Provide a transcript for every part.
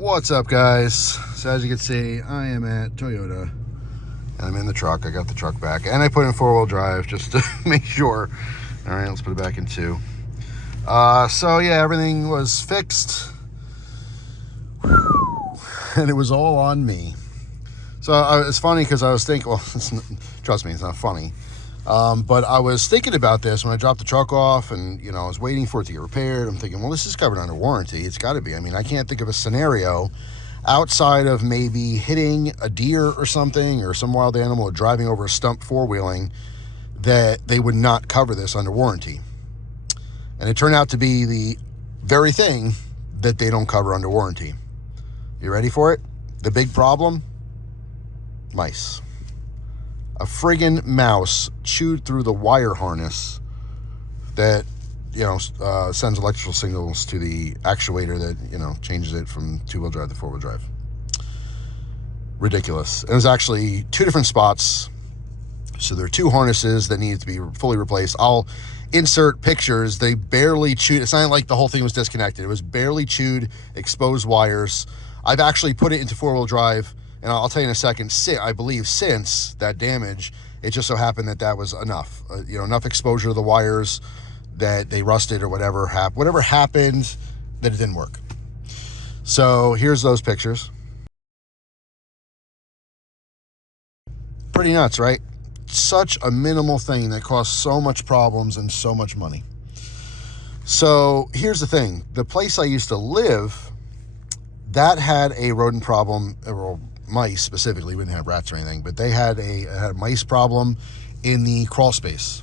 What's up, guys? So as you can see, I am at Toyota and I'm in the truck. I got the truck back and I put in four-wheel drive just to make sure. All right, let's put it back in two. So yeah, everything was fixed and it was all on me. So it's funny because I was thinking, well, trust me, it's not funny. But I was thinking about this when I dropped the truck off and, I was waiting for it to get repaired. I'm thinking, well, this is covered under warranty. It's got to be. I mean, I can't think of a scenario outside of maybe hitting a deer or something or some wild animal or driving over a stump four-wheeling that they would not cover this under warranty. And it turned out to be the very thing that they don't cover under warranty. You ready for it? The big problem? Mice. A friggin' mouse chewed through the wire harness that, sends electrical signals to the actuator that, changes it from two-wheel drive to four-wheel drive. Ridiculous. It was actually two different spots. So there are two harnesses that need to be fully replaced. I'll insert pictures. They barely chewed. It's not like the whole thing was disconnected. It was barely chewed, exposed wires. I've actually put it into four-wheel drive. And I'll tell you in a second, I believe since that damage, it just so happened that was enough. Enough exposure to the wires that they rusted or whatever happened, that it didn't work. So here's those pictures. Pretty nuts, right? Such a minimal thing that caused so much problems and so much money. So here's the thing. The place I used to live, that had a rodent problem, mice specifically. We didn't have rats or anything, but they had a mice problem in the crawl space.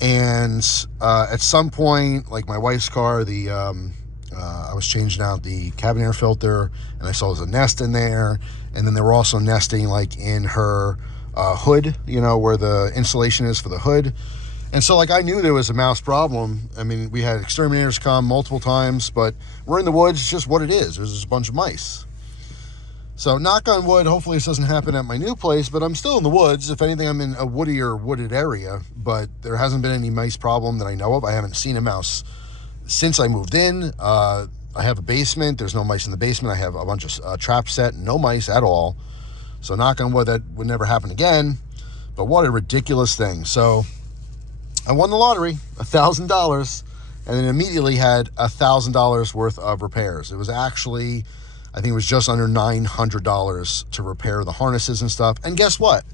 And at some point, like my wife's car, I was changing out the cabin air filter and I saw there was a nest in there. And then they were also nesting like in her hood, where the insulation is for the hood. And so I knew there was a mouse problem. I mean, we had exterminators come multiple times, but we're in the woods. It's just what it is. There's just a bunch of mice. So knock on wood, hopefully this doesn't happen at my new place, but I'm still in the woods. If anything, I'm in a wooded area, but there hasn't been any mice problem that I know of. I haven't seen a mouse since I moved in. I have a basement. There's no mice in the basement. I have a bunch of traps set, no mice at all. So knock on wood, that would never happen again. But what a ridiculous thing. So I won the lottery, $1,000, and then immediately had $1,000 worth of repairs. It was actually, I think it was just under $900 to repair the harnesses and stuff. And guess what?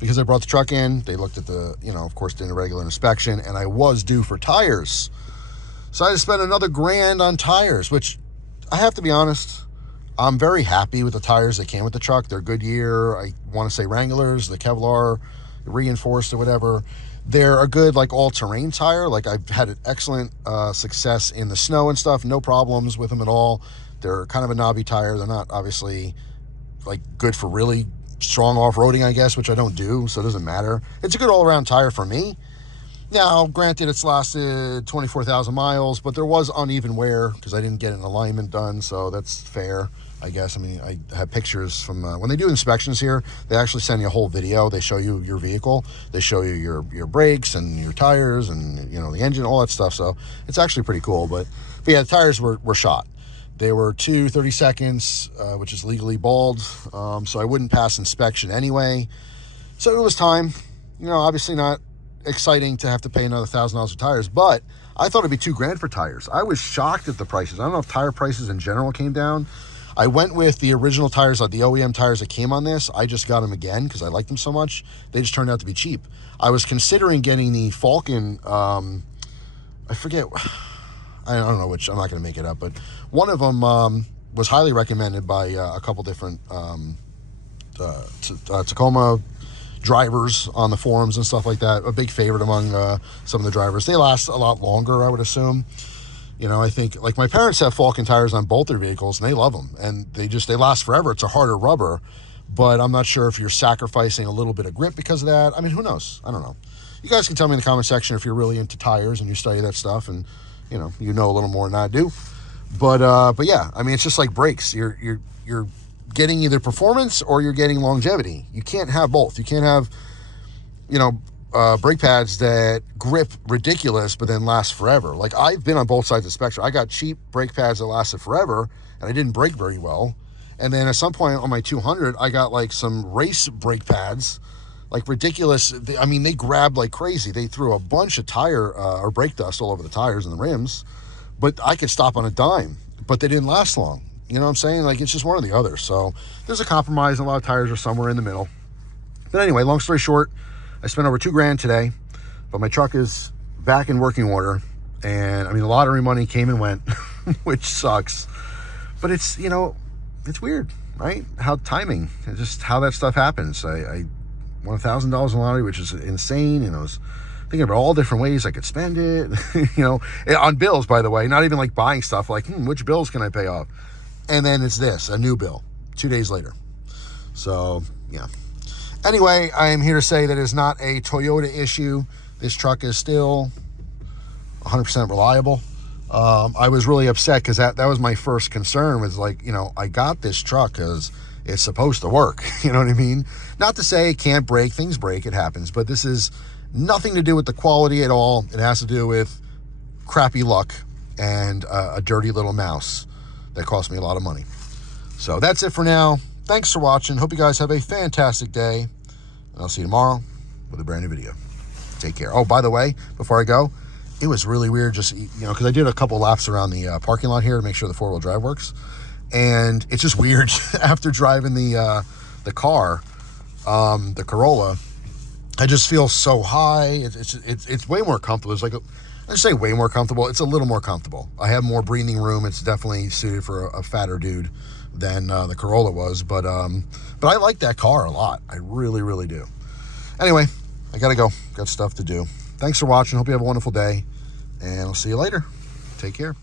Because I brought the truck in, they looked at the, of course, did a regular inspection, and I was due for tires. So I had to spend another $1,000 on tires, which I have to be honest, I'm very happy with the tires that came with the truck. They're Goodyear, I want to say Wranglers, the Kevlar reinforced or whatever. They're a good, all-terrain tire. I've had an excellent success in the snow and stuff, no problems with them at all. They're kind of a knobby tire. They're not obviously good for really strong off-roading, I guess, which I don't do, so it doesn't matter. It's a good all-around tire for me. Now, granted, it's lasted 24,000 miles, but there was uneven wear because I didn't get an alignment done, so that's fair, I guess. I mean, I have pictures from when they do inspections here, they actually send you a whole video. They show you your vehicle. They show you your brakes and your tires and, the engine, all that stuff. So it's actually pretty cool. But yeah, the tires were shot. They were 2 30-seconds, which is legally bald. So I wouldn't pass inspection anyway. So it was time. Obviously not exciting to have to pay another $1,000 for tires, but I thought it'd be $2,000 for tires. I was shocked at the prices. I don't know if tire prices in general came down. I went with the original tires, like the OEM tires that came on this. I just got them again because I liked them so much. They just turned out to be cheap. I was considering getting the Falcon, I forget, I don't know which, I'm not going to make it up, but one of them was highly recommended by a couple different Tacoma drivers on the forums and stuff like that. A big favorite among some of the drivers. They last a lot longer, I would assume. I think my parents have Falcon tires on both their vehicles and they love them and they last forever. It's a harder rubber, but I'm not sure if you're sacrificing a little bit of grip because of that. I mean, who knows? I don't know. You guys can tell me in the comment section if you're really into tires and you study that stuff and you know a little more than I do. But yeah, I mean, it's just like brakes. You're getting either performance or you're getting longevity. You can't have both. You can't have, brake pads that grip ridiculous but then last forever. I've been on both sides of the spectrum. I got cheap brake pads that lasted forever, and I didn't brake very well. And then at some point on my 200, I got like some race brake pads, like ridiculous. I mean, they grabbed like crazy. They threw a bunch of tire or brake dust all over the tires and the rims, but I could stop on a dime, but they didn't last long. You know what I'm saying? Like, it's just one or the other. So there's a compromise, and a lot of tires are somewhere in the middle. But anyway, long story short, I spent over $2,000 today, but my truck is back in working order. And I mean, the lottery money came and went, which sucks. But it's, you know, it's weird, right? How timing, just how that stuff happens. I won $1,000 in the lottery, which is insane. And I was thinking about all different ways I could spend it, you know, on bills, by the way, not even like buying stuff, like, which bills can I pay off? And then it's this, a new bill, 2 days later. So, yeah. Anyway, I am here to say that it's not a Toyota issue. This truck is still 100% reliable. I was really upset because that was my first concern, was like, you know, I got this truck because it's supposed to work. You know what I mean? Not to say it can't break. Things break. It happens. But this is nothing to do with the quality at all. It has to do with crappy luck and a dirty little mouse that cost me a lot of money. So that's it for now. Thanks for watching. Hope you guys have a fantastic day. And I'll see you tomorrow with a brand new video. Take care. Oh, by the way, before I go, it was really weird just, you know, because I did a couple laps around the parking lot here to make sure the four-wheel drive works. And it's just weird after driving the car, the Corolla. I just feel so high. It's way more comfortable. It's like, I say way more comfortable. It's a little more comfortable. I have more breathing room. It's definitely suited for a fatter dude than the Corolla was. But I like that car a lot. I really, really do. Anyway, I gotta go. Got stuff to do. Thanks for watching. Hope you have a wonderful day, and I'll see you later. Take care.